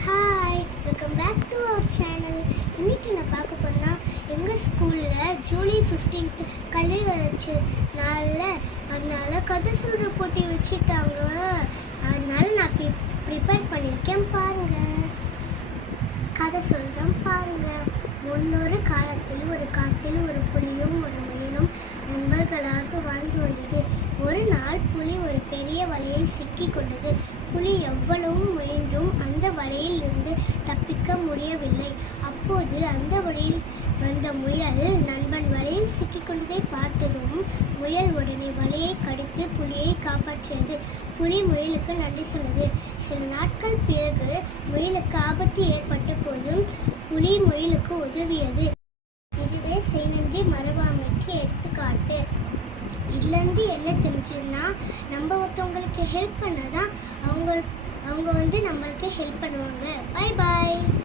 Hi, welcome back to our channel. இன்றைக்கி நான் பார்க்க போகிறேன்னா எங்கள் ஸ்கூலில் ஜூலை 15 கல்வி வளர்ச்சி நாளில் அதனால் கதை சொல்கிற போட்டி வச்சுட்டாங்க. அதனால் நான் ப்ரிப்பேர் பண்ணியிருக்கேன் பாருங்கள். கதை சொல்கிறேன் பாருங்கள். முன்னொரு காலத்தில் ஒரு காட்டில் ஒரு புலியும் ஒரு முயலும் நண்பர்களாக வாழ்ந்து வந்தது. ஒரு நாள் புலி ஒரு பெரிய வலையில் சிக்கி கொண்டது. புலி எவ்வளவு முயன்றும் அந்த வலையில் இருந்து தப்பிக்க முடியவில்லை. அப்போது அந்த வலையில் வந்த முயல் நண்பன் வலையில் சிக்கி கொண்டதை பார்த்ததும் முயல் உடனே வலையை கடித்து புலியை காப்பாற்றியது. புலி முயலுக்கு நன்றி சொன்னது. சில நாட்கள் பிறகு முயலுக்கு ஆபத்து ஏற்பட்ட போதும் புலி முயலுக்கு உதவியது. இதுவே செய்நன்றி மறவாமைக்கு எடுத்துக்காட்டு. இதுலேருந்து என்ன தெரிஞ்சுன்னா, நம்ம ஒருத்தவங்களுக்கு ஹெல்ப் பண்ணாதான் அவங்க நம்மளுக்கு ஹெல்ப் பண்ணுவாங்க.